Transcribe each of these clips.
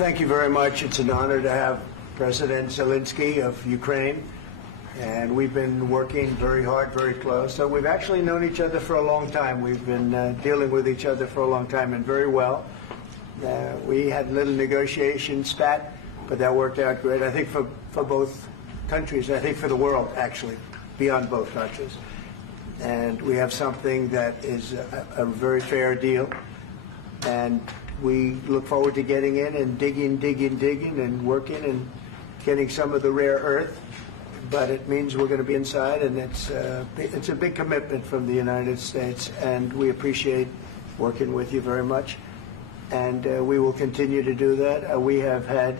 thank you very much. It's an honor to have President Zelensky of Ukraine, and we've been working very hard, very close. So we've actually known each other for a long time. We've been dealing with each other for a long time and very well. We had a little negotiation spat, but that worked out great. I think for both countries, I think for the world, actually, beyond both countries. And we have something that is a very fair deal. And we look forward to getting in and digging and working and getting some of the rare earth. But it means we're going to be inside, and it's a big commitment from the United States, and we appreciate working with you very much. And we will continue to do that. We have had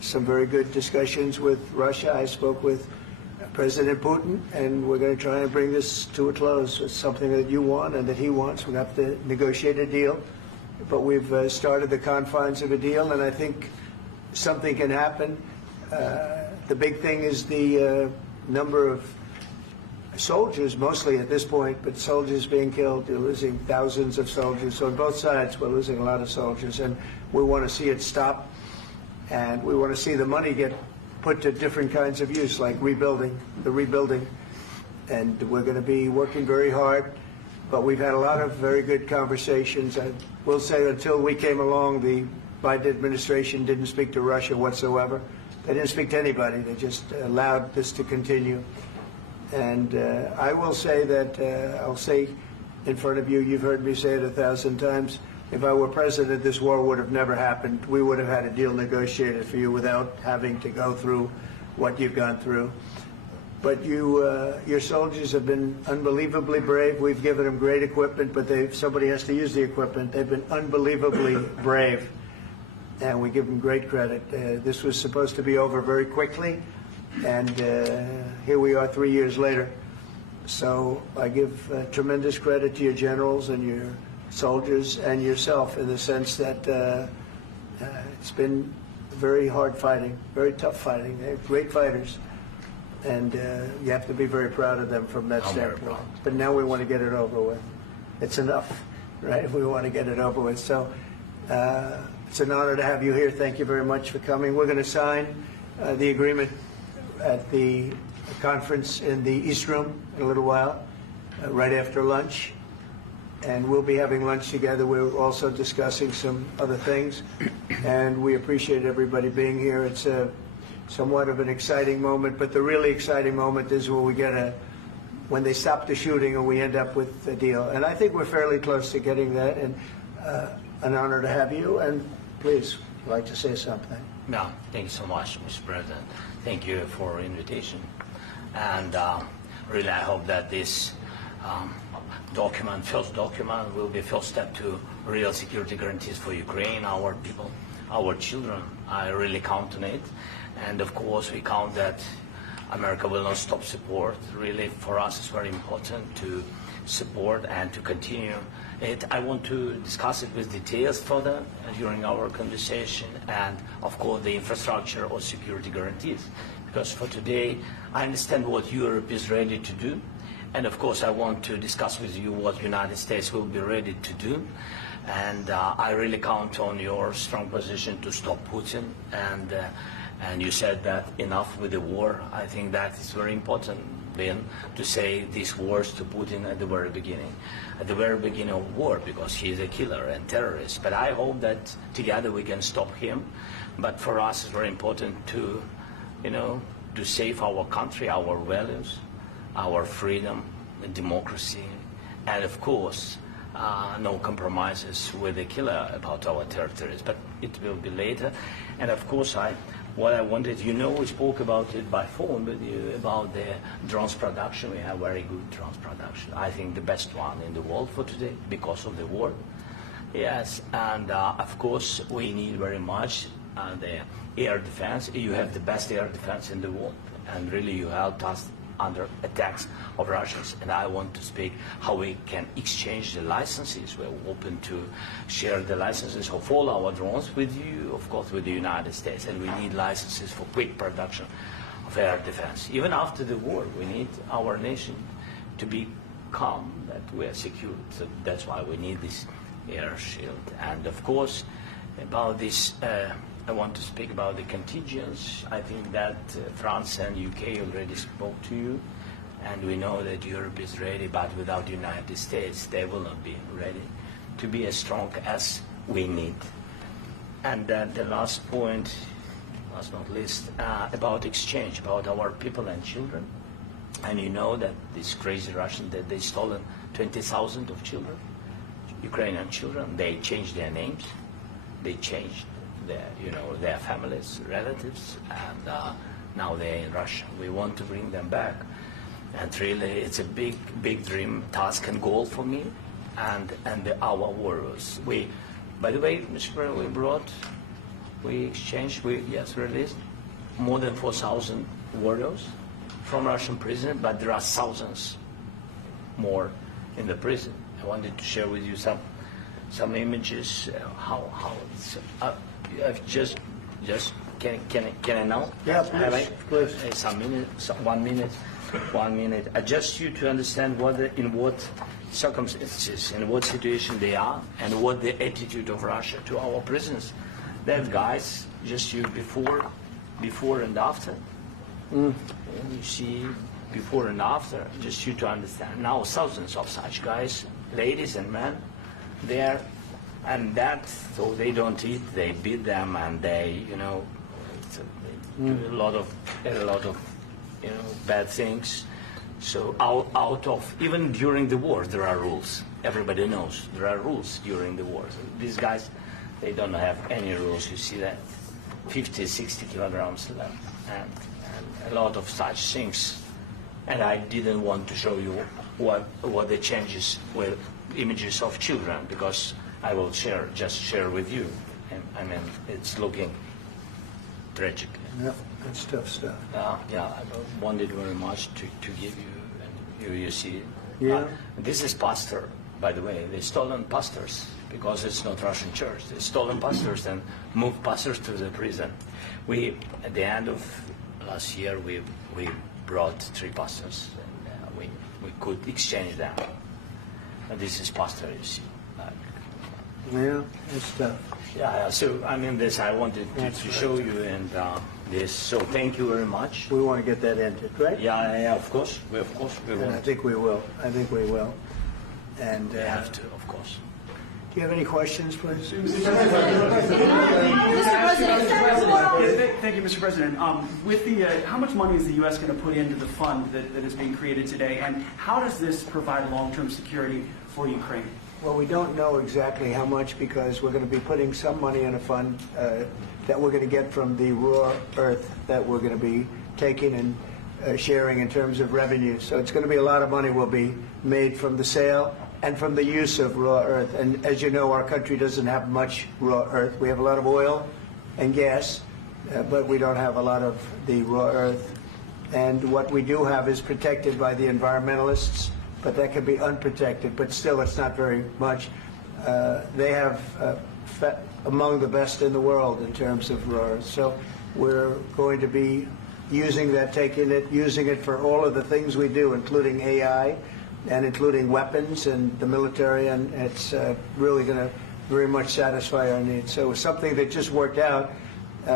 some very good discussions with Russia. I spoke with President Putin, and we're going to try and bring this to a close. It's something that you want and that he wants. We'll have to negotiate a deal. But we've started the confines of a deal, and I think something can happen. The big thing is the number of soldiers, mostly at this point, but soldiers being killed. They're losing thousands of soldiers. So on both sides, we're losing a lot of soldiers, and we want to see it stop. And we want to see the money get put to different kinds of use, like rebuilding. And we're going to be working very hard. But we've had a lot of very good conversations. I will say until we came along, the Biden administration didn't speak to Russia whatsoever. They didn't speak to anybody. They just allowed this to continue. And I will say that, I'll say in front of you, you've heard me say it 1,000 times, if I were president, this war would have never happened. We would have had a deal negotiated for you without having to go through what you've gone through. But your soldiers have been unbelievably brave. We've given them great equipment, but somebody has to use the equipment. They've been unbelievably brave, and we give them great credit. This was supposed to be over very quickly, and here we are 3 years later. So I give tremendous credit to your generals and your soldiers and yourself in the sense that it's been very hard fighting, very tough fighting. They're great fighters. And you have to be very proud of them from that standpoint. But now we want to get it over with. It's enough, right? We want to get it over with. So it's an honor to have you here. Thank you very much for coming. We're going to sign the agreement at the conference in the East Room in a little while, right after lunch. And we'll be having lunch together. We're also discussing some other things. And we appreciate everybody being here. It's somewhat of an exciting moment, but the really exciting moment is when we when they stop the shooting and we end up with a deal. And I think we're fairly close to getting that, and an honor to have you. And please, I'd like to say something. No, thank you so much, Mr. President. Thank you for the invitation. And really, I hope that this first document will be first step to real security guarantees for Ukraine, our people, our children. I really count on it. And of course, we count that America will not stop support. Really, for us, it's very important to support and to continue it. I want to discuss it with details further during our conversation, and of course, the infrastructure or security guarantees. Because for today, I understand what Europe is ready to do, and of course, I want to discuss with you what the United States will be ready to do. And I really count on your strong position to stop Putin. And you said that enough with the war. I think that is very important, Ben, to say these words to Putin at the very beginning of war, because he is a killer and terrorist. But I hope that together we can stop him. But for us, it's very important to, to save our country, our values, our freedom, democracy, and of course, no compromises with the killer about our territories. But it will be later. And of course, what I wanted, we spoke about it by phone with you about the drones production. We have very good drones production. I think the best one in the world for today because of the war. Yes, and of course we need very much the air defense. You have the best air defense in the world, and really you helped us under attacks of Russians. And I want to speak how we can exchange the licenses. We're open to share the licenses of all our drones with you, of course, with the United States. And we need licenses for quick production of air defense. Even after the war, we need our nation to be calm, that we are secure. So that's why we need this air shield. And of course, About this, I want to speak about the contingents. I think that France and UK already spoke to you, and we know that Europe is ready, but without the United States, they will not be ready to be as strong as we need. And then the last point, last not least, about exchange, about our people and children. And you know that these crazy Russians, that they stolen 20,000 of children, Ukrainian children. They changed their names, they changed their families, relatives, and now they're in Russia. We want to bring them back, and really, it's a big dream, task, and goal for me, and our warriors. By the way, Mr. President, we exchanged, released more than 4,000 warriors from Russian prison, but there are thousands more in the prison. I wanted to share with you some images. How it's can I now? Yeah, please. Some minutes, 1 minute, 1 minute. Just you to understand in what circumstances, in what situation they are, and what the attitude of Russia to our prisoners. That guys, just you before and after. And you see before and after, just you to understand. Now thousands of such guys, ladies and men, there, and that, so they don't eat, they beat them, and they, they do a lot of bad things. So out of, even during the war, there are rules. Everybody knows there are rules during the war. So these guys, they don't have any rules. You see that 50, 60 kilograms left, and a lot of such things. And I didn't want to show you what the changes with images of children, because I will just share with you. And, I mean, it's looking tragic. Yeah, that's tough stuff. Yeah, I wanted very much to give you, and you see it. Yeah. This is pastor, by the way. They stolen pastors, because it's not Russian church. They stolen pastors and moved pastors to the prison. At the end of last year, we brought 3 pastors, and we could exchange them. And this is pastor, you see. Yeah, it's tough. Yeah, so I mean, this I wanted to show you, and this. So thank you very much. We want to get that ended, right? Yeah, of course. We And will. I think we will. And We have to, of course. do you have any questions, please? Thank you, Mr. President. With the, how much money is the U.S. going to put into the fund that is being created today, and how does this provide long-term security for Ukraine? Well, we don't know exactly how much, because we're going to be putting some money in a fund that we're going to get from the raw earth that we're going to be taking and sharing in terms of revenue. So it's going to be a lot of money will be made from the sale and from the use of raw earth. And as you know, our country doesn't have much raw earth. We have a lot of oil and gas, but we don't have a lot of the raw earth. And what we do have is protected by the environmentalists, but that can be unprotected, but still it's not very much. They have among the best in the world in terms of raw earth. So we're going to be using that, using it for all of the things we do, including AI and including weapons and the military, and it's really going to very much satisfy our needs. So it's something that just worked out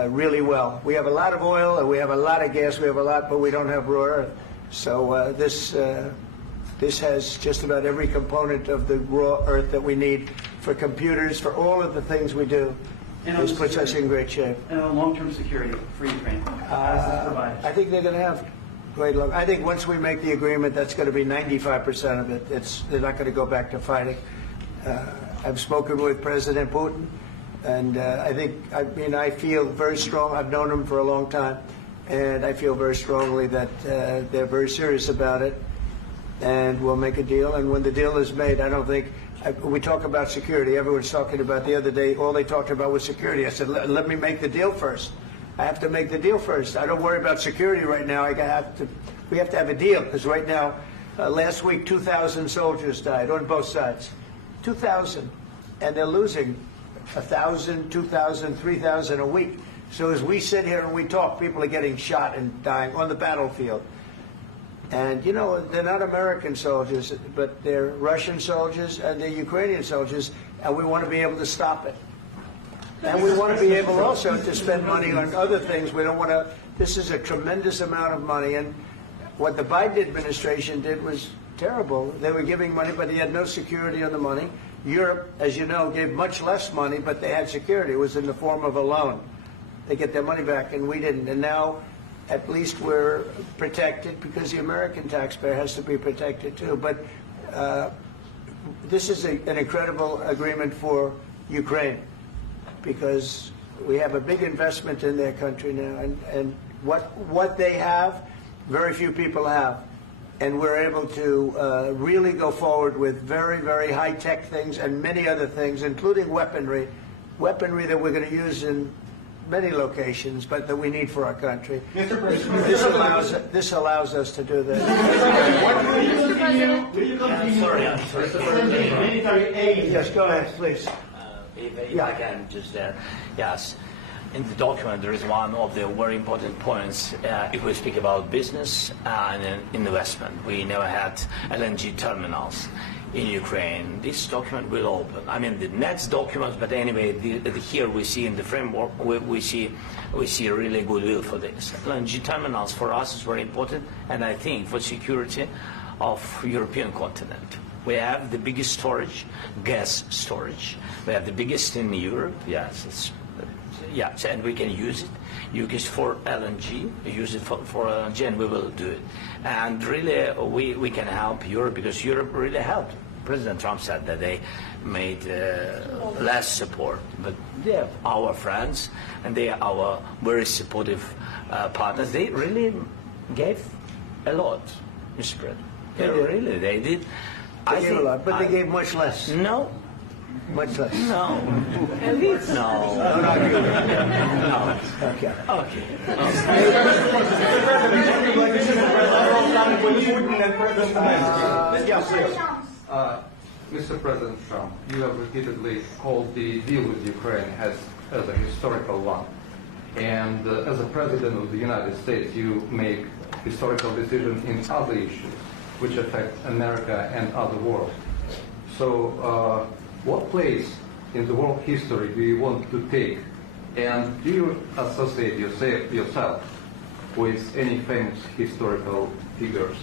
really well. We have a lot of oil and we have a lot of gas, but we don't have raw earth. So this has just about every component of the raw earth that we need for computers, for all of the things we do. This puts us in great shape. And on long-term security for Ukraine, how does this provide? I think they're going to have great luck. I think once we make the agreement, that's going to be 95% of it. They're not going to go back to fighting. I've spoken with President Putin, and I feel very strong. I've known him for a long time, and I feel very strongly that they're very serious about it, and we'll make a deal. And when the deal is made, I don't think we talk about security. Everyone's talking about the other day. All they talked about was security. I said, let me make the deal first. I have to make the deal first. I don't worry about security right now. We have to have a deal, because right now, last week, 2,000 soldiers died on both sides. 2,000, and they're losing 1,000, 2,000, 3,000 a week. So as we sit here and we talk, people are getting shot and dying on the battlefield. And, they're not American soldiers, but they're Russian soldiers and they're Ukrainian soldiers, and we want to be able to stop it. And we want to be able also to spend money on other things. We don't want to, this is a tremendous amount of money. And what the Biden administration did was terrible. They were giving money, but they had no security on the money. Europe, as you know, gave much less money, but they had security. It was in the form of a loan. They get their money back, and we didn't. And now, at least we're protected because the American taxpayer has to be protected too. But this is an incredible agreement for Ukraine because we have a big investment in their country now, and what they have, very few people have. And we're able to really go forward with very, very high-tech things and many other things, including weaponry that we're going to use in many locations, but that we need for our country. Mr. President, This allows us to do this. will you continue sending military aid? Yes, go ahead, please. If I can just yes. In the document, there is one of the very important points. If we speak about business and investment, we never had LNG terminals in Ukraine. This document will open. I mean, the next document, but anyway, here we see in the framework, we see really goodwill for this. LNG terminals for us is very important, and I think for security of European continent. We have the biggest storage, gas storage. We have the biggest in Europe. Yes, yes, and we can use it. Use it for LNG, use it for LNG, and we will do it. And really, we can help Europe because Europe really helped. President Trump said that they made less support, but they are our friends, and they are our very supportive partners. They really gave a lot, Mr. President. They did. They gave a lot, but they gave much less. No. Much less. No. No. No. Okay. Mr. President Trump, you have repeatedly called the deal with Ukraine as a historical one. And as a President of the United States, you make historical decisions in other issues which affect America and other world. So what place in the world history do you want to take? And do you associate yourself with any famous historical figures?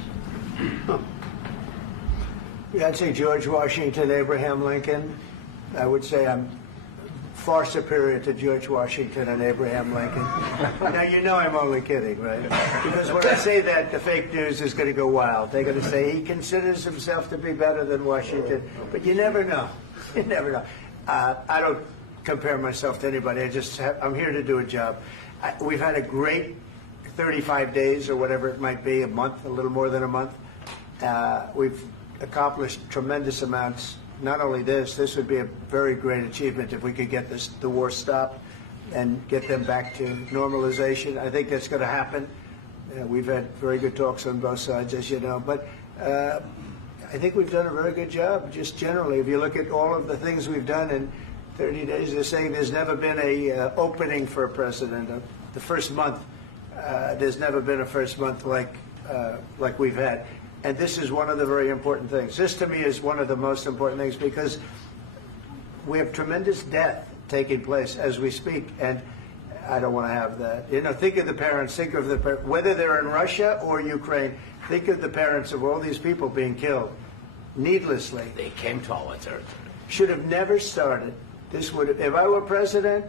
Yeah, I'd say George Washington, Abraham Lincoln. I would say I'm far superior to George Washington and Abraham Lincoln. Now, you know I'm only kidding, right? Because when I say that, the fake news is going to go wild. They're going to say he considers himself to be better than Washington. But you never know. You never know. I don't compare myself to anybody. I'm here to do a job. We've had a great 35 days or whatever it might be, a month, a little more than a month. We've accomplished tremendous amounts. Not only this would be a very great achievement if we could get the war stopped and get them back to normalization. I think that's going to happen. We've had very good talks on both sides, as you know. But I think we've done a very good job, just generally. If you look at all of the things we've done in 30 days, they're saying there's never been a opening for a president. The first month, there's never been a first month like we've had. And this is one of the very important things. This, to me, is one of the most important things because we have tremendous death taking place as we speak, and I don't want to have that. You know, think of the parents, whether they're in Russia or Ukraine, think of the parents of all these people being killed needlessly. They came to our territory. Should have never started. This would have, if I were president,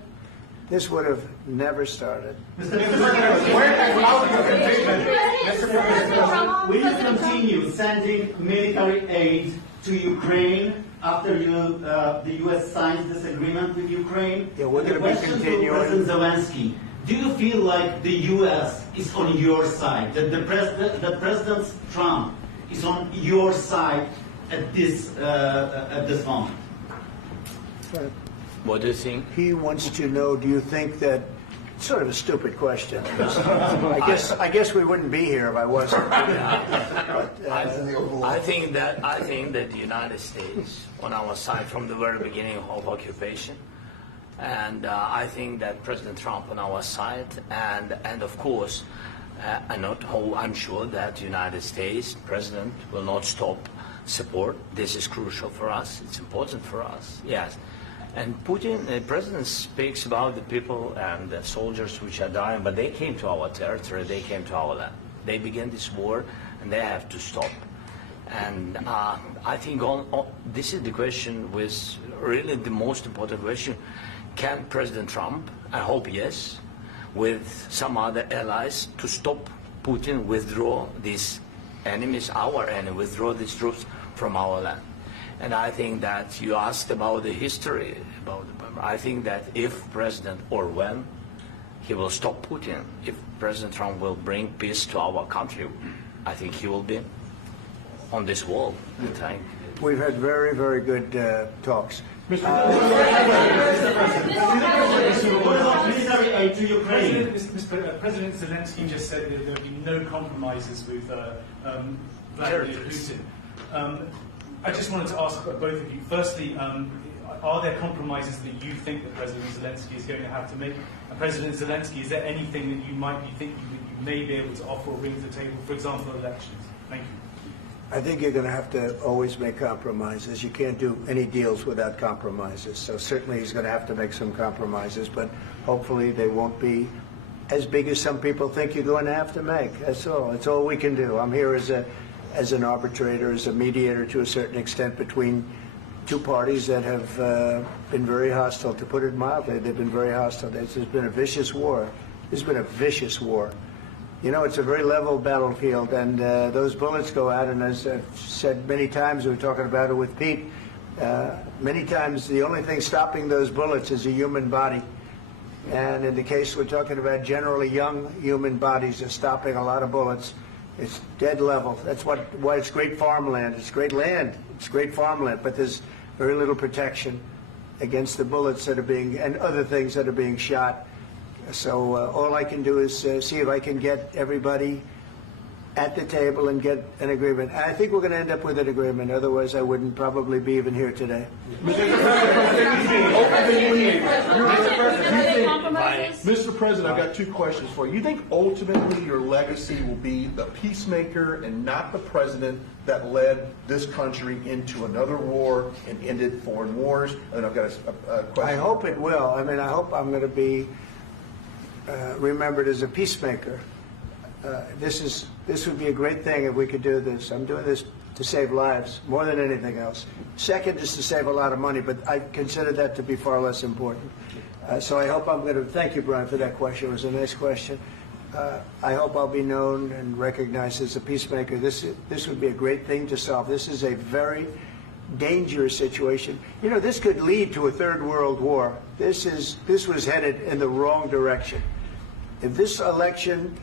this would have never started. Mr. President, will you continue sending military aid to Ukraine after the U.S. signs this agreement with Ukraine? Yeah, we're going to be continuing. To President Zelensky, do you feel like the U.S. is on your side, that President Trump is on your side at this moment? What do you think? He wants to know, do you think that, sort of a stupid question. I guess we wouldn't be here if I wasn't. I think that the United States on our side from the very beginning of occupation, and I think that President Trump on our side, and of course, I'm sure that the United States President will not stop support. This is crucial for us. It's important for us. Yes. And Putin, the president speaks about the people and the soldiers which are dying, but they came to our territory, they came to our land. They began this war, and they have to stop. And I think this is the question, with really the most important question. Can President Trump, I hope yes, with some other allies, to stop Putin, withdraw these enemies, our enemy, withdraw these troops from our land? And I think that you asked about the history, I think that if President, or when, he will stop Putin, if President Trump will bring peace to our country, I think he will be on this wall. We've had very, very good talks. President Zelensky just said that there would be no compromises with Vladimir Putin. I just wanted to ask both of you. Firstly, are there compromises that you think that President Zelensky is going to have to make? And President Zelensky, is there anything that you might be thinking that you may be able to offer or bring to the table, for example, elections? Thank you. I think you're going to have to always make compromises. You can't do any deals without compromises. So certainly he's going to have to make some compromises, but hopefully they won't be as big as some people think you're going to have to make. That's all. That's all we can do. I'm here as an arbitrator, as a mediator to a certain extent between two parties that have been very hostile. To put it mildly, they've been very hostile. There's been a vicious war. There's been a vicious war. You know, it's a very level battlefield, and those bullets go out, and as I've said many times, we were talking about it with Pete, many times the only thing stopping those bullets is a human body. And in the case we're talking about, generally young human bodies are stopping a lot of bullets. It's dead level. That's why it's great farmland. It's great land. It's great farmland, but there's very little protection against the bullets that are being, and other things that are being shot. So all I can do is see if I can get everybody at the table and get an agreement. And I think we're going to end up with an agreement. Otherwise, I wouldn't probably be even here today. Mr. President, I've got two questions for you. You think ultimately your legacy will be the peacemaker and not the president that led this country into another war and ended foreign wars? And I've got a question. I hope it will. I mean, I hope I'm going to be remembered as a peacemaker. This would be a great thing if we could do this. I'm doing this to save lives more than anything else. Second is to save a lot of money, but I consider that to be far less important. So I hope I'm going to, thank you, Brian, for that question. It was a nice question. I hope I'll be known and recognized as a peacemaker. This would be a great thing to solve. This is a very dangerous situation. You know, this could lead to a third world war. This was headed in the wrong direction. If this election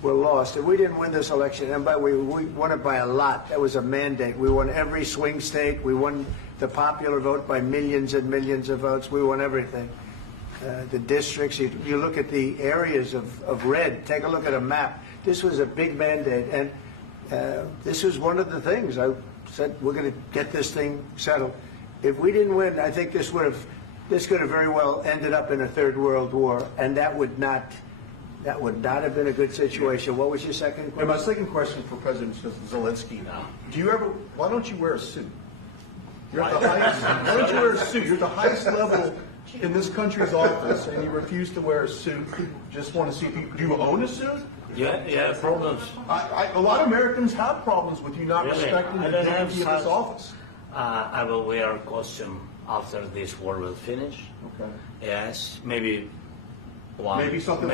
were lost, if we didn't win this election, and we won it by a lot, that was a mandate. We won every swing state. We won the popular vote by millions and millions of votes. We won everything. The districts, you look at the areas of red, take a look at a map. This was a big mandate, and this was one of the things. I said, we're going to get this thing settled. If we didn't win, I think this could have very well ended up in a third world war, and that would not have been a good situation. What was your second question? And my second question for President Zelensky. Why don't you wear a suit? You're at the highest, why don't you wear a suit? You're at the highest level in this country's office, and you refuse to wear a suit. Just want to see if do you own a suit? Yeah, problems. A lot of Americans have problems with you not respecting the dignity of this office. I will wear a costume after this war will finish. Okay. Yes, maybe one. Maybe something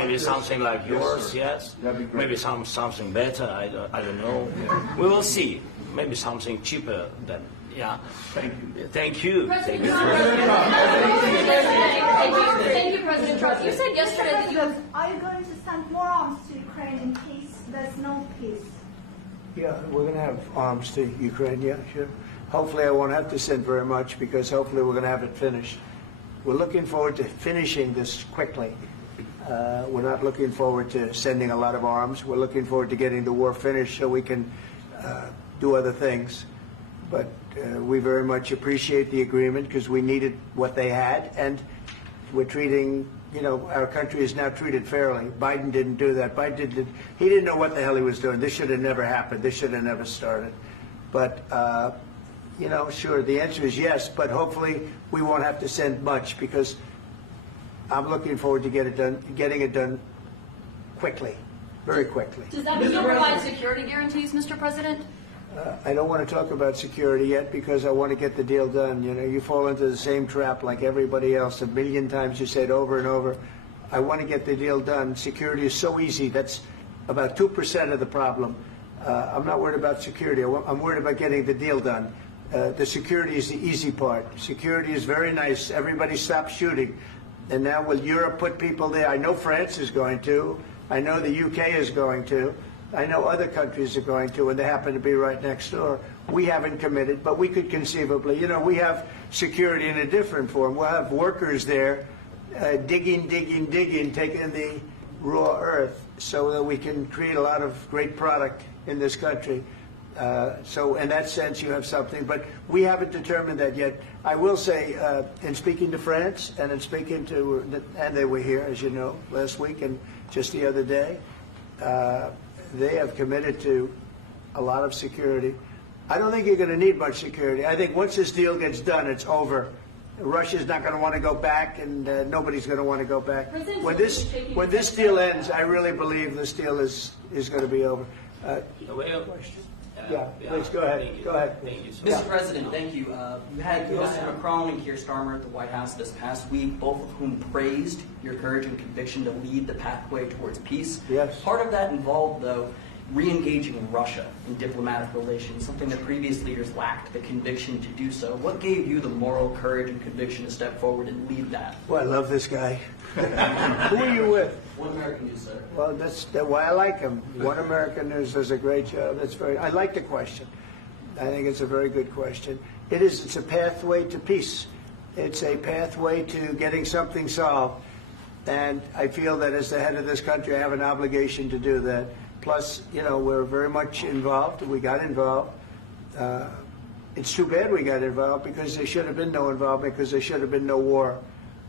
like this. Yours. Yes. That'd be great. Maybe something better. I don't know. We will see. Maybe something cheaper than. Yeah. Thank you. Thank you. Thank you, President Trump. You said yesterday that you have. Are you going to send more arms to Ukraine in case there's no peace? Yeah, we're going to have arms to Ukraine. Yeah, sure. Hopefully I won't have to send very much, because hopefully we're going to have it finished. We're looking forward to finishing this quickly. We're not looking forward to sending a lot of arms. We're looking forward to getting the war finished so we can do other things. But we very much appreciate the agreement, because we needed what they had, and we're treating, our country is now treated fairly. Biden didn't do that. He didn't know what the hell he was doing. This should have never happened. This should have never started. But you know, sure, the answer is yes, but hopefully we won't have to send much because I'm looking forward to getting it done quickly, very quickly. Does that mean you'll provide security guarantees, Mr. President? I don't want to talk about security yet because I want to get the deal done. You know, you fall into the same trap like everybody else. A million times you said over and over. I want to get the deal done. Security is so easy. That's about 2% of the problem. I'm not worried about security. I'm worried about getting the deal done. The security is the easy part. Security is very nice. Everybody stopped shooting. And now will Europe put people there? I know France is going to. I know the UK is going to. I know other countries are going to, and they happen to be right next door. We haven't committed, but we could conceivably. You know, we have security in a different form. We'll have workers there digging, taking the raw earth so that we can create a lot of great product in this country. So in that sense, you have something, but we haven't determined that yet. I will say, in speaking to France and in speaking to, and they were here, as you know, last week and just the other day, they have committed to a lot of security. I don't think you're going to need much security. I think once this deal gets done, it's over. Russia's not going to want to go back, and nobody's going to want to go back. When this deal ends, I really believe this deal is going to be over. Yeah, please go ahead. Go ahead. Thank you so Mr. President, thank you. You had Mr. Macron and Keir Starmer at the White House this past week, both of whom praised your courage and conviction to lead the pathway towards peace. Yes. Part of that involved, though, re-engaging Russia in diplomatic relations, something that previous leaders lacked the conviction to do so. What gave you the moral courage and conviction to step forward and lead that? Well, I love this guy. Who are you with? One American News, sir. Well, that's why I like him. One American News does a great job. I like the question. I think it's a very good question. It's a pathway to peace. It's a pathway to getting something solved. And I feel that as the head of this country, I have an obligation to do that. Plus, you know, we're very much involved. We got involved. It's too bad we got involved because there should have been no involvement because there should have been no war.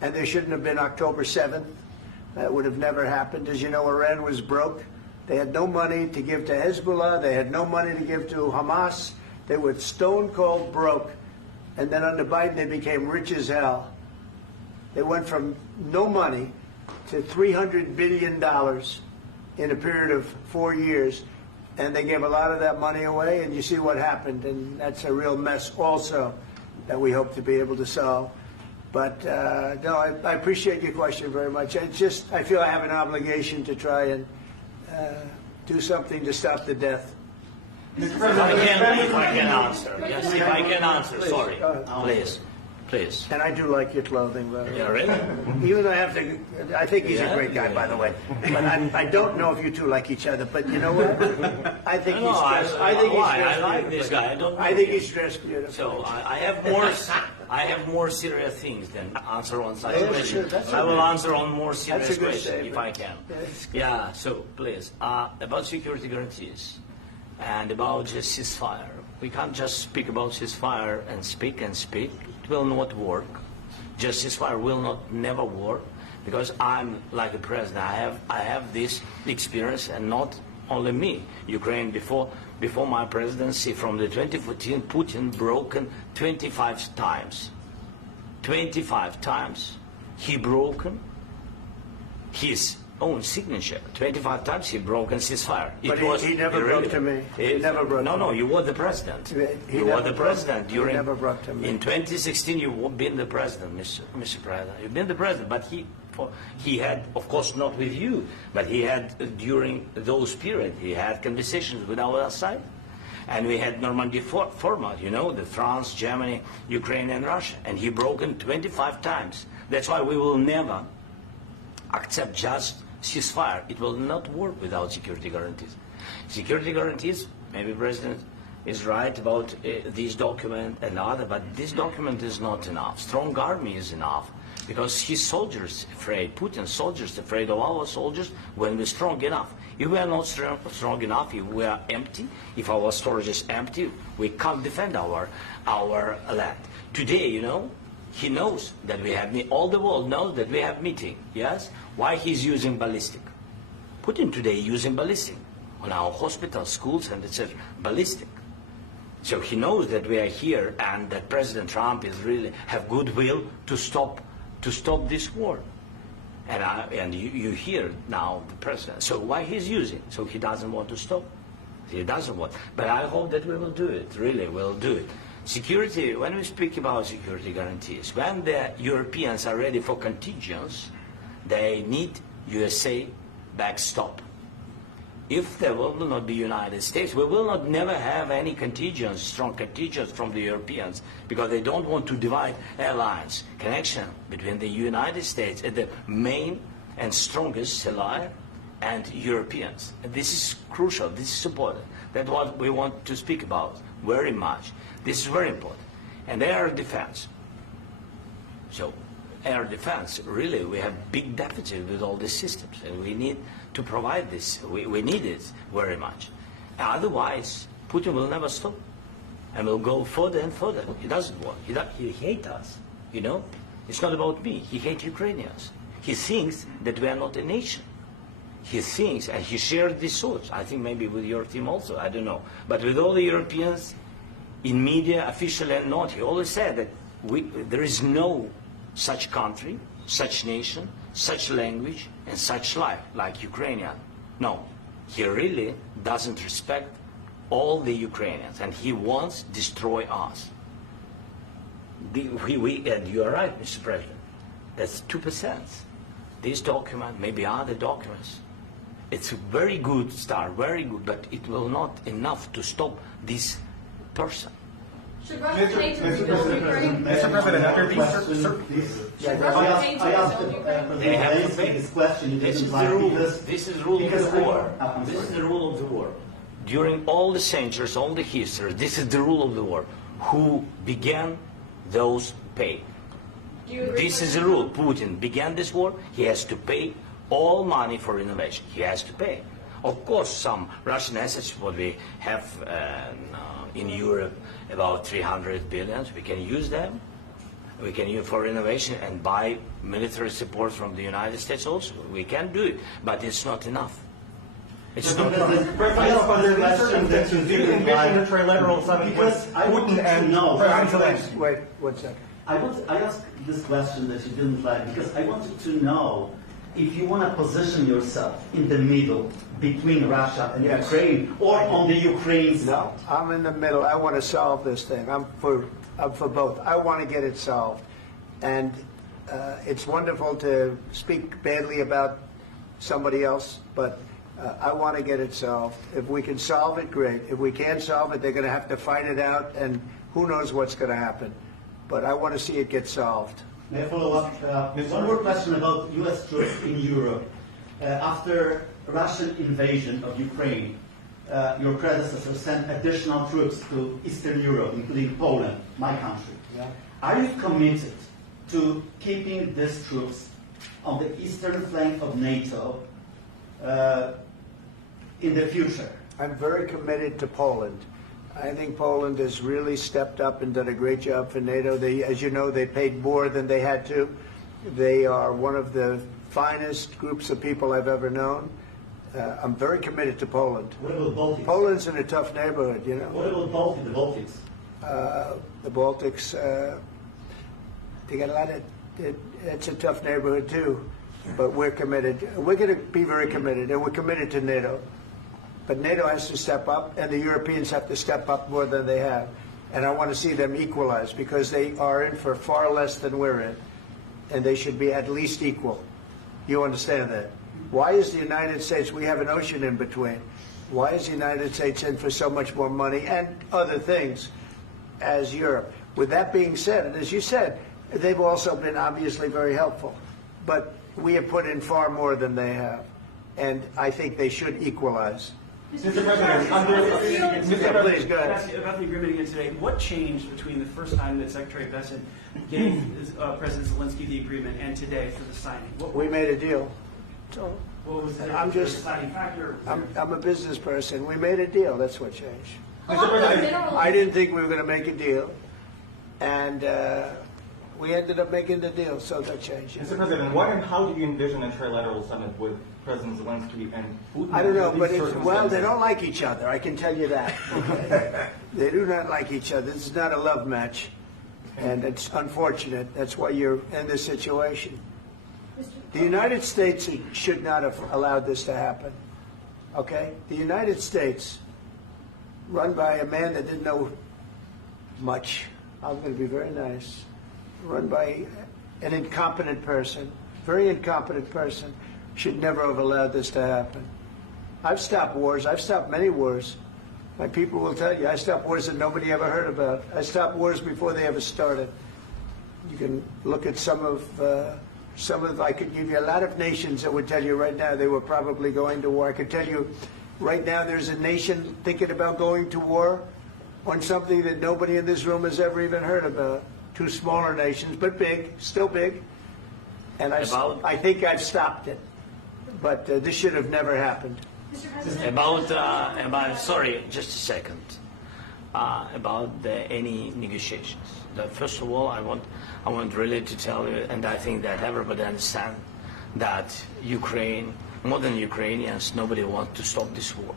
And there shouldn't have been October 7th. That would have never happened. As you know, Iran was broke. They had no money to give to Hezbollah. They had no money to give to Hamas. They were stone cold broke. And then under Biden, they became rich as hell. They went from no money to $300 billion in a period of 4 years. And they gave a lot of that money away, and you see what happened. And that's a real mess also that we hope to be able to solve. But no, I appreciate your question very much. I feel I have an obligation to try and do something to stop the death. If I can answer. Yes, if I can answer. Sorry. Please. And I do like your clothing, by the way. Yeah, really? Even though I think he's a great guy, by the way. But I don't know if you two like each other. But you know what? I think he's dressed. I like this guy. I think he's dressed beautiful. So I have more serious things than answer on such Yeah, questions. sure, I will answer on more That's serious a good questions statement. if I can. Yes. Yeah. So please, about security guarantees and about just ceasefire. We can't just speak about ceasefire and speak. It will not work. Just ceasefire will never work because I'm like a president. I have this experience, and not only me. Ukraine before my presidency, from the 2014, Putin broken 25 times. 25 times he broken his own signature. 25 times he broken ceasefire. But he never broke to me. He never broke to me. No, you were the president. He You were the president he during. never broke to me. In 2016, you've been the president, Mr. President. You've been the president, but he had, of course, not with you, but he had during those periods. He had conversations with our side, and we had Normandy format. You know, the France, Germany, Ukraine, and Russia, and he broken 25 times. That's why we will never accept just ceasefire. It will not work without security guarantees. Security guarantees, maybe President is right about this document and other, but this document is not enough. Strong army is enough because his soldiers afraid, Putin's soldiers afraid of our soldiers when we're strong enough. If we are not strong enough, if we are empty, if our storage is empty, we can't defend our land. Today, you know, he knows that we have, all the world knows that we have meeting, yes? Why he's using ballistic? Putin today using ballistic on our hospitals, schools, and etc. Ballistic. So he knows that we are here and that President Trump is really have goodwill to stop this war. And you hear now the president. So why he's using? So he doesn't want to stop. He doesn't want. But I hope that we will do it. Really, we'll do it. Security. When we speak about security guarantees, when the Europeans are ready for contingents, they need USA backstop. If there will not be United States, we will not never have any contingents, strong contingents from the Europeans, because they don't want to divide alliance, connection between the United States and the main and strongest ally and Europeans. And this is crucial, this is important. That's what we want to speak about very much. This is very important. And air defense. So air defense, really, we have big deficit with all these systems, and we need to provide this. We need it very much. Otherwise, Putin will never stop, and will go further and further. He doesn't want. He hates us, you know. It's not about me. He hates Ukrainians. He thinks that we are not a nation. He thinks, and he shared these thoughts, I think maybe with your team also, I don't know. But with all the Europeans, in media, officially and not, he always said that there is no such country, such nation, such language, and such life like Ukrainian. No, he really doesn't respect all the Ukrainians, and he wants to destroy us. And you are right, Mr. President. That's 2%. This document, maybe other documents, it's a very good start, very good, but it will not enough to stop this person. Should Russia pay to rebuild Ukraine? Mr. President, after these, Should Russia pay to rebuild Ukraine? They have to pay. this question. This is the rule. This is the rule of the war. This is the rule of the war. During all the centuries, all the history, this is the rule of the war. Who began, those pay. This is the rule. Putin began this war. He has to pay all money for innovation. He has to pay. Of course, some Russian assets, what we have in Europe, about 300 billion, we can use them. We can use for innovation and buy military support from the United States also. We can do it, but it's not enough. It's not enough. Because I want to know. Wait 1 second. I asked this question that you didn't like because I wanted to know if you want to position yourself in the middle between Russia and Yes. Ukraine, or on the Ukraine's. No, I'm in the middle. I want to solve this thing. I'm for both. I want to get it solved. And it's wonderful to speak badly about somebody else, but I want to get it solved. If we can solve it, great. If we can't solve it, they're going to have to fight it out, and who knows what's going to happen. But I want to see it get solved. May I follow up? One more question about U.S. troops in Europe. After Russian invasion of Ukraine, your predecessor sent additional troops to Eastern Europe, including Poland, my country. Yeah. Are you committed to keeping these troops on the eastern flank of NATO in the future? I'm very committed to Poland. I think Poland has really stepped up and done a great job for NATO. They, as you know, they paid more than they had to. They are one of the finest groups of people I've ever known. I'm very committed to Poland. What about Baltics? Poland's in a tough neighborhood, you know. What about the Baltics? The Baltics, they got a lot of, it's a tough neighborhood too. But we're committed. We're going to be very committed, and we're committed to NATO. But NATO has to step up, and the Europeans have to step up more than they have. And I want to see them equalize, because they are in for far less than we're in. And they should be at least equal. You understand that? Why is the United States, we have an ocean in between. Why is the United States in for so much more money and other things as Europe? With that being said, and as you said, they've also been obviously very helpful. But we have put in far more than they have. And I think they should equalize. Mr. President, Please, go ahead. about the agreement again today, what changed between the first time that Secretary Bessent gave President Zelensky the agreement and today for the signing? We made a deal. So What was the I'm just- deciding factor? I'm a business person. We made a deal. That's what changed. Along with minerals. I didn't think we were going to make a deal, and we ended up making the deal, so that changed. Mr. President, what and how do you envision a trilateral summit with President Zelensky and Putin. I don't know, but These well, they circumstances. don't like each other. I can tell you that. They do not like each other. This is not a love match, and it's unfortunate. That's why you're in this situation. The United States should not have allowed this to happen. Okay? The United States, run by a man that didn't know much. I'm going to be very nice. Run by an incompetent person, very incompetent person, should never have allowed this to happen. I've stopped wars. I've stopped many wars. My people will tell you, I stopped wars that nobody ever heard about. I stopped wars before they ever started. You can look at some of, I could give you a lot of nations that would tell you right now they were probably going to war. I could tell you right now there's a nation thinking about going to war on something that nobody in this room has ever even heard about. Two smaller nations, but big, still big. And I think I've stopped it. But this should have never happened. Mr. President. Sorry, just a second. About any negotiations. First of all, I want really to tell you, and I think that everybody understands that Ukraine, more than Ukrainians, nobody wants to stop this war.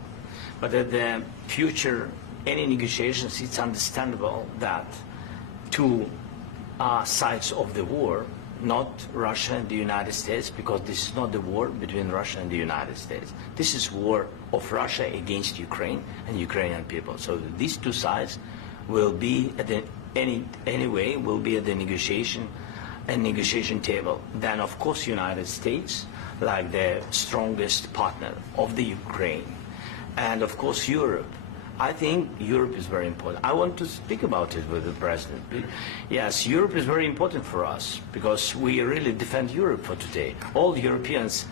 But at the future, any negotiations, it's understandable that two sides of the war, not Russia and the United States, because this is not the war between Russia and the United States. This is war of Russia against Ukraine and Ukrainian people. So these two sides will be at the anyway will be at the negotiation table. Then of course United States, like the strongest partner of the Ukraine, and of course Europe. I think Europe is very important. I want to speak about it with the President. Yes, Europe is very important for us because we really defend Europe for today. All Europeans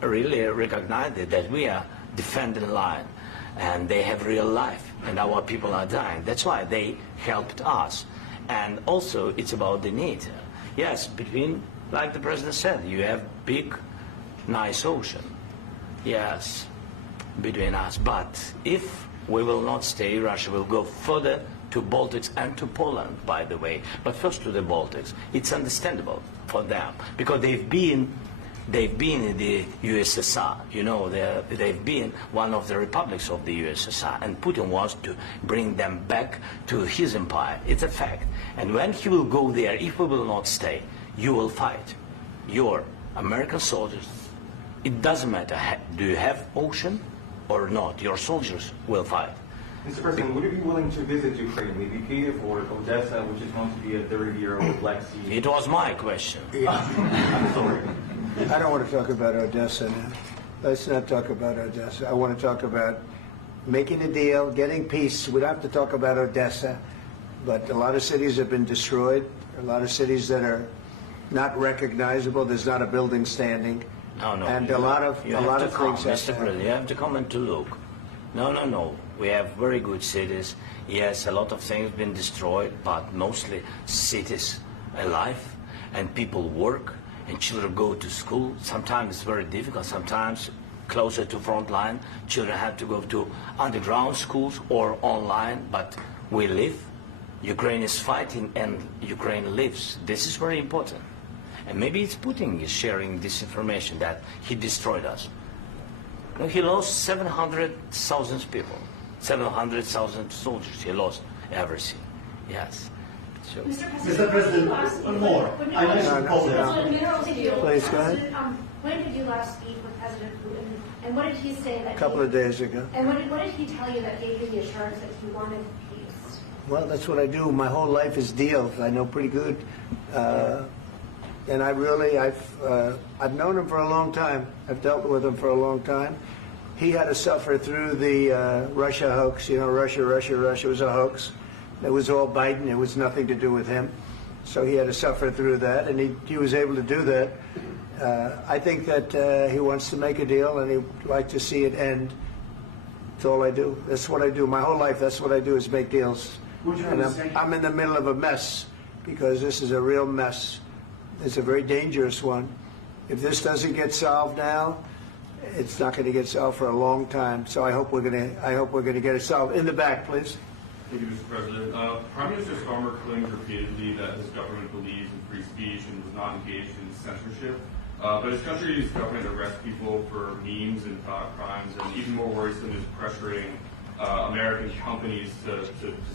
really recognize that we are defending the line and they have real life and our people are dying. That's why they helped us. And also it's about the NATO. Yes, between, like the President said, you have big, nice ocean. Yes, between us. But if we will not stay, Russia will go further to Baltics and to Poland, by the way. But first to the Baltics. It's understandable for them because they've been in the USSR. You know, they've been one of the republics of the USSR, and Putin wants to bring them back to his empire. It's a fact. And when he will go there, if we will not stay, you will fight. Your American soldiers, it doesn't matter, do you have ocean or not, your soldiers will fight. Mr. President, would you be willing to visit Ukraine, maybe Kyiv or Odessa, which is known to be a 30-year-old Black Sea? It was my question. I'm sorry. I don't want to talk about Odessa now. Let's not talk about Odessa. I want to talk about making a deal, getting peace. We don't have to talk about Odessa, but a lot of cities have been destroyed. A lot of cities that are not recognizable. There's not a building standing. No, and a lot of things. Mr. President, you have to come and to look. No. We have very good cities. Yes, a lot of things have been destroyed, but mostly cities alive, and people work, and children go to school. Sometimes it's very difficult. Sometimes closer to front line, children have to go to underground schools or online. But we live. Ukraine is fighting, and Ukraine lives. This is very important. And maybe it's Putin is sharing this information that he destroyed us. No, he lost 700,000 people, 700,000 soldiers. He lost everything. Yes. So. Mr. President, one more. I mentioned Poland. Please, go ahead. When did you last speak with President Putin, and what did he say? A couple of days ago. And what did he tell you that gave you the assurance that he wanted peace? Well, that's what I do. My whole life is deals. I know pretty good. And I've known him for a long time. I've dealt with him for a long time. He had to suffer through the Russia hoax. You know, Russia was a hoax. It was all Biden. It was nothing to do with him. So he had to suffer through that, and he was able to do that. I think that he wants to make a deal, and he'd like to see it end. That's all I do. That's what I do. My whole life, that's what I do is make deals. And I'm in the middle of a mess because this is a real mess. It's a very dangerous one. If this doesn't get solved now, it's not going to get solved for a long time. So I hope we're going to get it solved. In the back, please. Thank you, Mr. President. Prime Minister Starmer claimed repeatedly that his government believes in free speech and was not engaged in censorship. But his country's government arrests people for memes and thought crimes, and even more worrisome is pressuring American companies to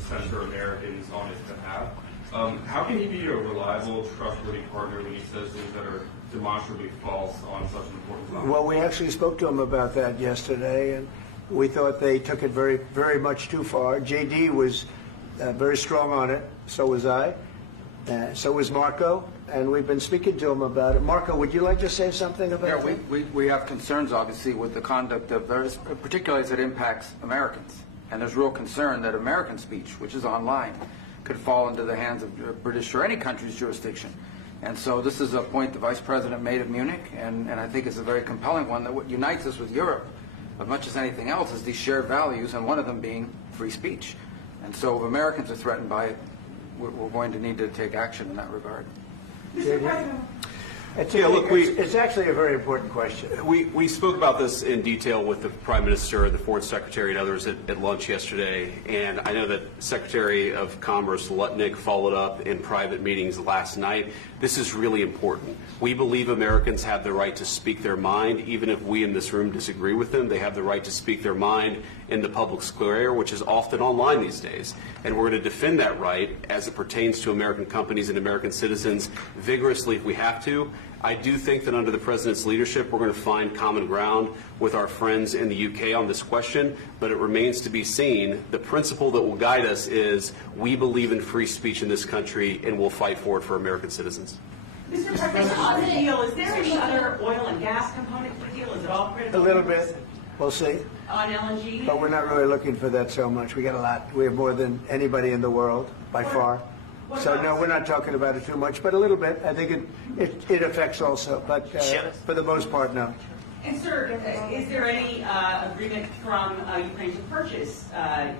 censor Americans on his behalf. How can he be a reliable, trustworthy partner when he says things that are demonstrably false on such an important topic? Well, we actually spoke to him about that yesterday, and we thought they took it very, very much too far. JD was very strong on it. So was I. So was Marco. And we've been speaking to him about it. Marco, would you like to say something about that? We have concerns, obviously, with the conduct of those, particularly as it impacts Americans. And there's real concern that American speech, which is online, could fall into the hands of British or any country's jurisdiction. And so this is a point the Vice President made at Munich, and I think it's a very compelling one that what unites us with Europe, as much as anything else, is these shared values, and one of them being free speech. And so if Americans are threatened by it, we're going to need to take action in that regard. Mr. President. It's actually a very important question. We spoke about this in detail with the Prime Minister, the Foreign Secretary, and others at lunch yesterday. And I know that Secretary of Commerce Lutnick followed up in private meetings last night. This is really important. We believe Americans have the right to speak their mind, even if we in this room disagree with them. They have the right to speak their mind in the public square, which is often online these days. And we're going to defend that right as it pertains to American companies and American citizens vigorously if we have to. I do think that under the President's leadership, we're going to find common ground with our friends in the UK on this question, but it remains to be seen. The principle that will guide us is we believe in free speech in this country, and we'll fight for it for American citizens. Mr. President, on the deal, is there any other oil and gas component to the deal? Is it all critical? A little bit. We'll see. On LNG? But we're not really looking for that so much. We got a lot. We have more than anybody in the world, by far. So no, we're not talking about it too much, but a little bit. I think it affects also, but for the most part, no. And sir, is there any agreement from Ukraine to purchase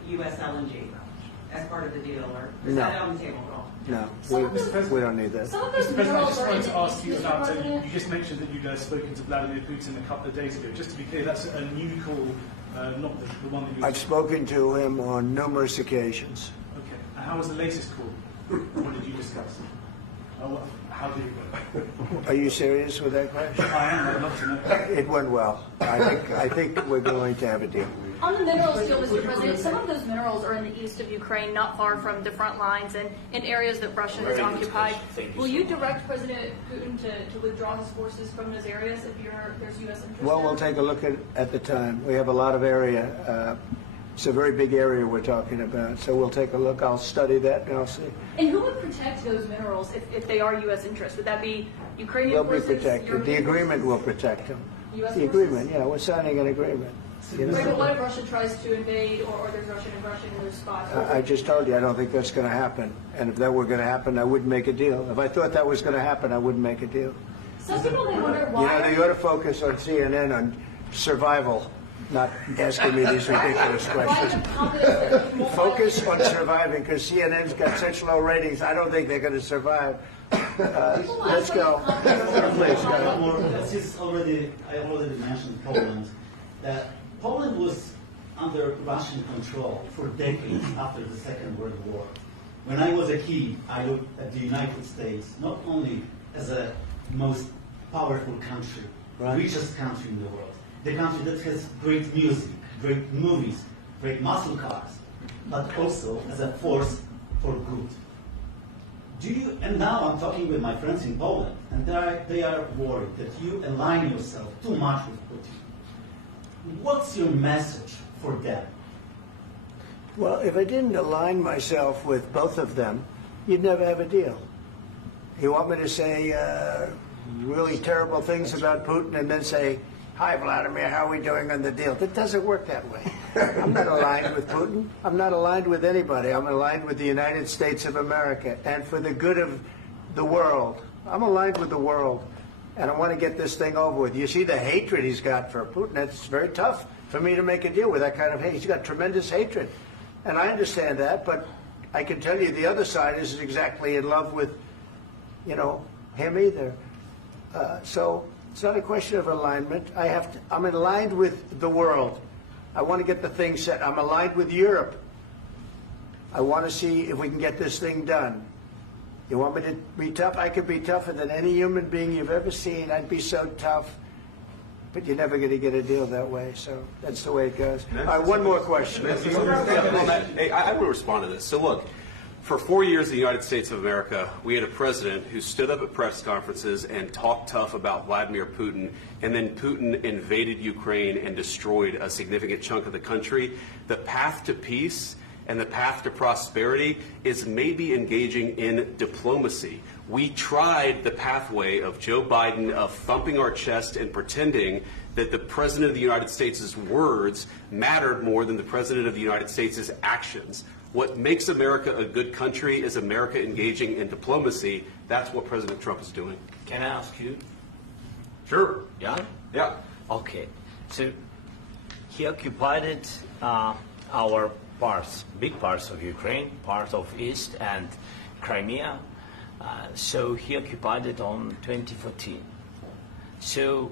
U.S. LNG as part of the deal, or is that on the table at all? No, we don't need that. Mr. President, I just wanted to ask you about, you just mentioned that you'd spoken to Vladimir Putin a couple of days ago. Just to be clear, that's a new call, not the one that you... I've spoken to him on numerous occasions. Okay. And how was the latest call? What did you discuss? How did it go? Are you serious with that question? I am. I'd love to know. It went well. I think we're going to have a deal. On the minerals deal, Mr. President, some of those minerals are in the east of Ukraine, not far from the front lines and in areas that Russia has occupied. Will you direct President Putin to withdraw his forces from those areas if there's U.S. interest? Well, we'll take a look at the time. We have a lot of area. It's a very big area we're talking about, so we'll take a look. I'll study that, and I'll see. And who would protect those minerals if they are U.S. interests? Would that be Ukrainian forces? They'll be protected. The agreement will protect them. U.S. The agreement, yeah, we're signing an agreement. Right, but what if Russia tries to invade, or there's Russian aggression in those spots? I just told you I don't think that's going to happen. And if that were going to happen, I wouldn't make a deal. If I thought that was going to happen, I wouldn't make a deal. Some people may wonder why. You ought to focus on CNN on survival, not asking me these ridiculous questions. Focus on surviving, because CNN's got such low ratings. I don't think they're going to survive. Let's go. Please, go. I already mentioned Poland. Poland was under Russian control for decades after the Second World War. When I was a kid, I looked at the United States not only as a most powerful country, richest country in the world, the country that has great music, great movies, great muscle cars, but also as a force for good. And now I'm talking with my friends in Poland, and they are worried that you align yourself too much with Putin. What's your message for them? Well, if I didn't align myself with both of them, you'd never have a deal. You want me to say really terrible things about Putin and then say, "Hi, Vladimir, how are we doing on the deal?" That doesn't work that way. I'm not aligned with Putin. I'm not aligned with anybody. I'm aligned with the United States of America and for the good of the world. I'm aligned with the world. And I want to get this thing over with. You see the hatred he's got for Putin. It's very tough for me to make a deal with that kind of hate. He's got tremendous hatred. And I understand that, but I can tell you the other side isn't exactly in love with, him either. So it's not a question of alignment. I'm aligned with the world. I want to get the thing set. I'm aligned with Europe. I want to see if we can get this thing done. You want me to be tough? I could be tougher than any human being you've ever seen. I'd be so tough. But you're never going to get a deal that way, so that's the way it goes. All right, one more question. Hey, I will respond to this. So look, for 4 years in the United States of America, we had a president who stood up at press conferences and talked tough about Vladimir Putin, and then Putin invaded Ukraine and destroyed a significant chunk of the country. The path to peace and the path to prosperity is maybe engaging in diplomacy. We tried the pathway of Joe Biden of thumping our chest and pretending that the President of the United States' words mattered more than the President of the United States' actions. What makes America a good country is America engaging in diplomacy. That's what President Trump is doing. Can I ask you? Sure. Yeah? Yeah. Okay. So he occupied our parts, big parts of Ukraine, part of East and Crimea. So he occupied it on 2014. So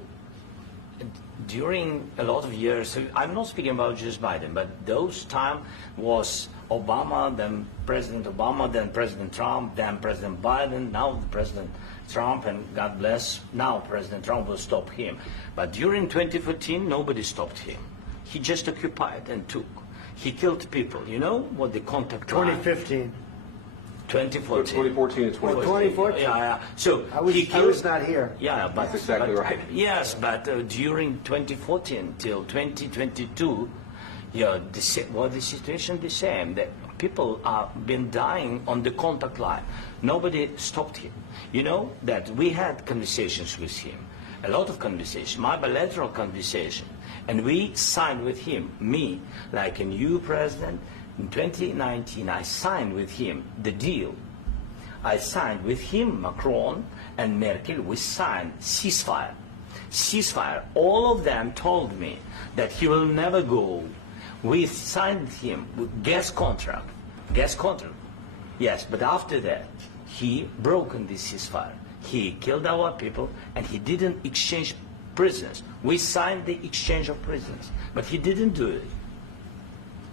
during a lot of years, so I'm not speaking about just Biden, but those time was Obama, then President Obama, then President Trump, then President Biden, now President Trump, and God bless, now President Trump will stop him. But during 2014, nobody stopped him. He just occupied and took. He killed people. You know what the contact line? 2015. 2014 and 2015. 2014. Yeah. So I was not here. Yeah, but that's exactly right. Yes, but during 2014 till 2022, yeah, the situation the same. The people have been dying on the contact line. Nobody stopped him. You know that we had conversations with him, a lot of conversations, my bilateral conversation, and we signed with him, me, like a new president. In 2019, I signed with him the deal. I signed with him, Macron and Merkel, we signed ceasefire. Ceasefire. All of them told me that he will never go. We signed him with gas contract. Gas contract. Yes, but after that, he broken this ceasefire. He killed our people and he didn't exchange prisoners. We signed the exchange of prisoners, but he didn't do it.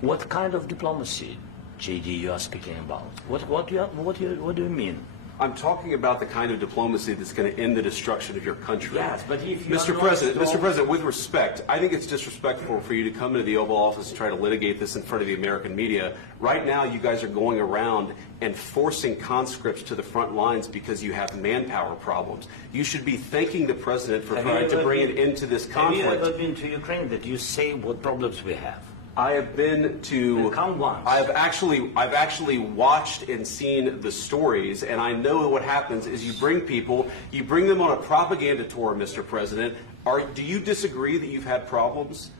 What kind of diplomacy, JD, you are speaking about? What do you mean? I'm talking about the kind of diplomacy that's going to end the destruction of your country. Yes, but if you Mr. President, with respect, I think it's disrespectful for you to come into the Oval Office and try to litigate this in front of the American media. Right now, you guys are going around and forcing conscripts to the front lines because you have manpower problems. You should be thanking the President for trying to bring an end to this conflict. Have you ever been to Ukraine that you say what problems we have? I have been to. Count once. I've actually watched and seen the stories, and I know what happens is you bring them on a propaganda tour, Mr. President. Do you disagree that you've had problems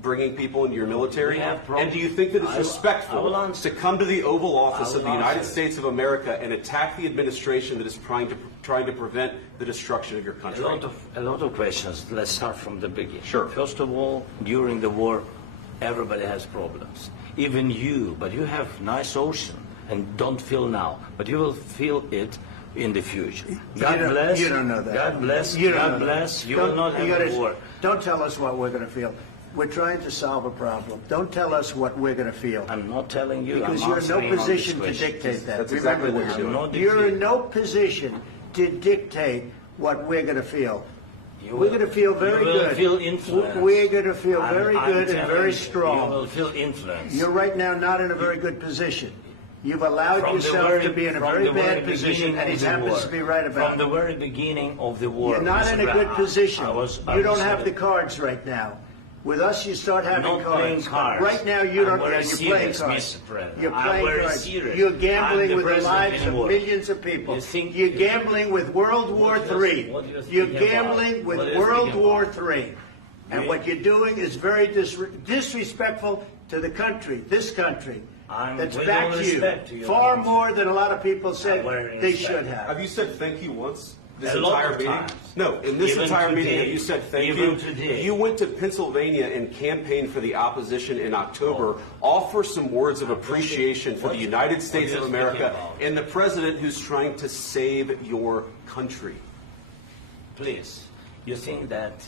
bringing people into your military? And do you think that it's respectful to come to the Oval Office of the United States of America and attack the administration that is trying to prevent the destruction of your country? A lot of questions. Let's start from the beginning. Sure. First of all, during the war, everybody has problems. Even you, but you have nice ocean and don't feel now, but you will feel it in the future. God bless. You don't know that. God bless. You God bless. You will not have war. Don't tell us what we're going to feel. We're trying to solve a problem. Don't tell us what we're going to feel. I'm not telling you. Because I'm you're in no answering on position this to question. dictate that. That's Remember exactly what you're that. doing. You're in no position to dictate what we're going to feel. You We're going to feel very you will good. Feel influence. We're going to feel very good and very strong. You will feel influence. You're right now not in a very good position. You've allowed yourself to be in a very bad position, and he happens to be right about From the very beginning of the war. You're not in a good position. I You don't have the cards right now. With us, you start having not cards. playing cards. Right now, you don't. I'm very You're playing serious, cards. Mr. President. You're playing I'm very cards. serious. You're I'm gambling the with the president lives of anymore. millions of people. You think- You're gambling with World War III. what you're You're thinking gambling about? with What are you World thinking War about? III. And what you're doing is very disrespectful to the country, this country. That's with back all to you. respect to you, Far I'm more than a lot of people say very they respect. should have. Have you said thank you once? This A lot entire of meeting? times. No, in this Even entire meeting, today. have you said thank Even you? today. You went to Pennsylvania and campaigned for the opposition in October. Offer some words of appreciation for the United States of America and the president who's trying to save your country. Please, you think that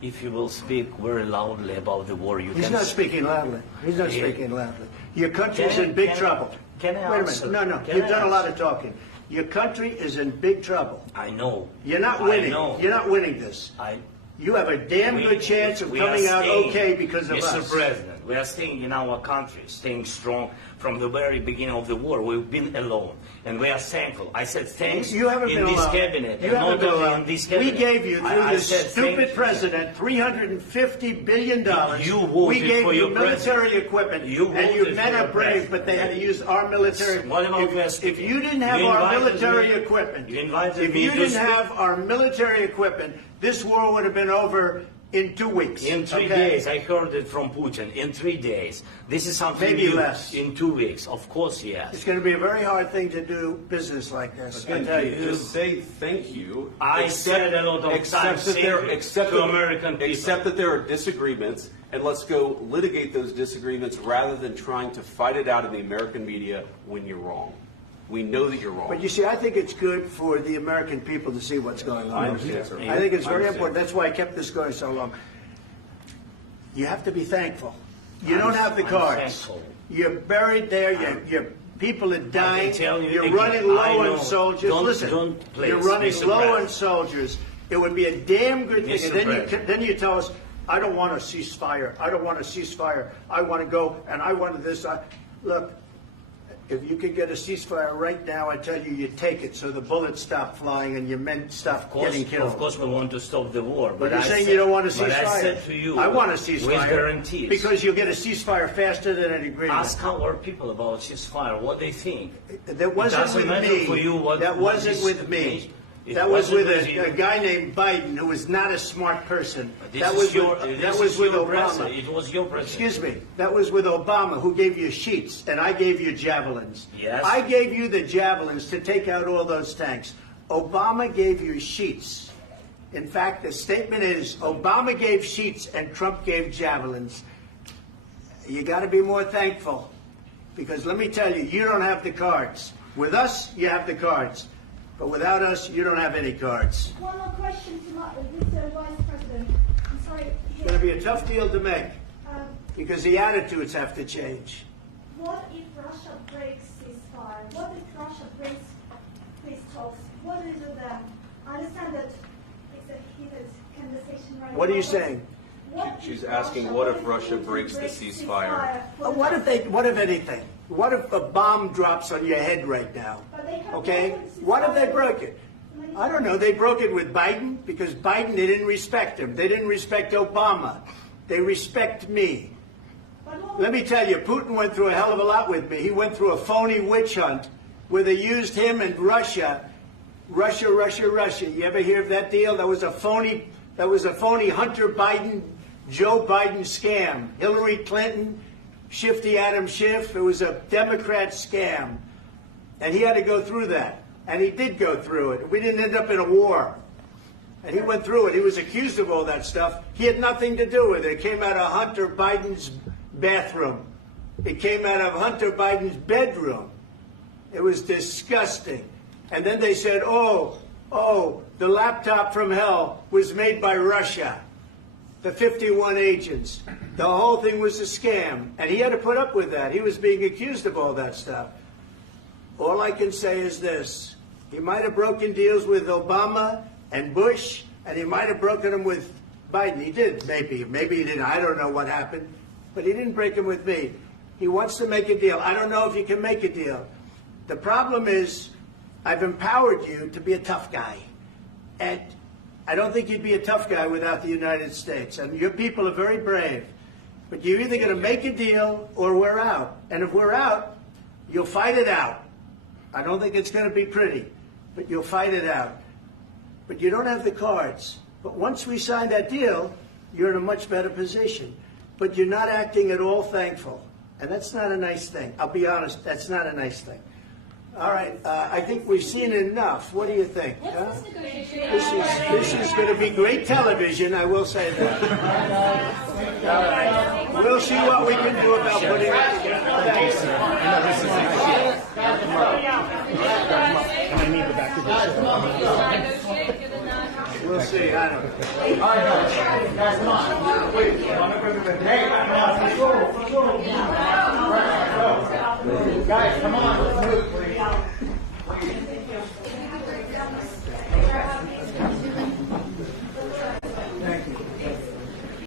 if you will speak very loudly about the war, you He's can... not speaking loudly. He's not speaking loudly. Your country's in big trouble. Can I Wait a answer? minute. No, Can you've I done a lot answer? of talking. Your country is in big trouble. I know. You're not winning. I know. You're not winning this. You have a damn good chance of coming out okay because of us. Mr. President, we are staying in our country, staying strong from the very beginning of the war. We've been alone, and we are thankful. I said thanks you haven't in been this alone. cabinet. You haven't been alone. In this cabinet. We gave you, through I this said stupid president, $350 billion. You voted we gave for you your military president. equipment, You and your voted men for are your brave, president. but they had to use our military. What about If you didn't have You our invited military me. equipment, You invited if me you to didn't speak. have our military equipment, this war would have been over in 2 weeks. In 3 days, I heard it from Putin. In 3 days, this is something Maybe new. less. In 2 weeks, of course, yes. It's going to be a very hard thing to do business like this. I Again, tell you. just say thank you. I said a lot of times that there, thank you except to that, American people. Except that there are disagreements, and let's go litigate those disagreements rather than trying to fight it out in the American media when you're wrong. We know that you're wrong. But you see, I think it's good for the American people to see what's going on. I understand, sir. I think it's I very understand. important. That's why I kept this going so long. You have to be thankful. You don't have the I'm cards. thankful. You're buried there. Your people are dying. tell you You're again, running I low know. on soldiers. Don't- Listen, don't please, you're running Mr. low on President. soldiers. It would be a damn good thing. Mr. And President. then you tell us, I don't want a ceasefire. I don't want a ceasefire. I want to go, and I want this. Look, if you could get a ceasefire right now, I tell you, you take it so the bullets stop flying and your men stop getting killed. Of course, we want to stop the war. But you're I saying said- you don't want a But ceasefire. I said to you, I want a ceasefire. with guarantees. Because you'll get a ceasefire faster than an agreement. Ask our people about ceasefire, what they think. That wasn't It doesn't with matter me. for you what, that what wasn't is with me. It That was wasn't with you. a guy named Biden, who was not a smart person. This That is was your, with, this that was is with your Obama. president. It was your president. Excuse me. That was with Obama, who gave you sheets, and I gave you javelins. Yes. I gave you the javelins to take out all those tanks. Obama gave you sheets. In fact, the statement is Obama gave sheets and Trump gave javelins. You got to be more thankful, because let me tell you, you don't have the cards. With us, you have the cards. But without us, you don't have any cards. One more question to Mr. Vice President. I'm sorry. It's going to be a tough deal to make, Um, because the attitudes have to change. What if Russia breaks ceasefire? What if Russia breaks peace talks? What do you do then? I understand that it's a heated conversation right now. What are you but saying? what She's if asking, what if Russia breaks the ceasefire? What if anything? What if a bomb drops on your head right now? Okay? What if they broke it? I don't know. They broke it with Biden because Biden, they didn't respect him. They didn't respect Obama. They respect me. Let me tell you, Putin went through a hell of a lot with me. He went through a phony witch hunt where they used him and Russia. Russia. You ever hear of that deal? That was a phony Hunter Biden, Joe Biden scam. Hillary Clinton, Shifty Adam Schiff. It was a Democrat scam. And he had to go through that. And he did go through it. We didn't end up in a war. And he went through it. He was accused of all that stuff. He had nothing to do with it. It came out of Hunter Biden's bathroom. It came out of Hunter Biden's bedroom. It was disgusting. And then they said, oh, the laptop from hell was made by Russia. The 51 agents. The whole thing was a scam. And he had to put up with that. He was being accused of all that stuff. All I can say is this. He might have broken deals with Obama and Bush, and he might have broken them with Biden. He did, maybe. Maybe he didn't. I don't know what happened. But he didn't break them with me. He wants to make a deal. I don't know if you can make a deal. The problem is I've empowered you to be a tough guy. And I don't think you'd be a tough guy without the United States. And your people are very brave. But you're either going to make a deal or we're out. And if we're out, you'll fight it out. I don't think it's going to be pretty, but you'll fight it out. But you don't have the cards. But once we sign that deal, you're in a much better position. But you're not acting at all thankful. And that's not a nice thing. I'll be honest, that's not a nice thing. All right, I think we've seen enough. What do you think? Huh? This is going to be great television, I will say that. All right. We'll see what we can do about putting it together. Thanks. I need the back of the We'll see. I don't know. All right, guys, come on. Wait, hey, guys, come on.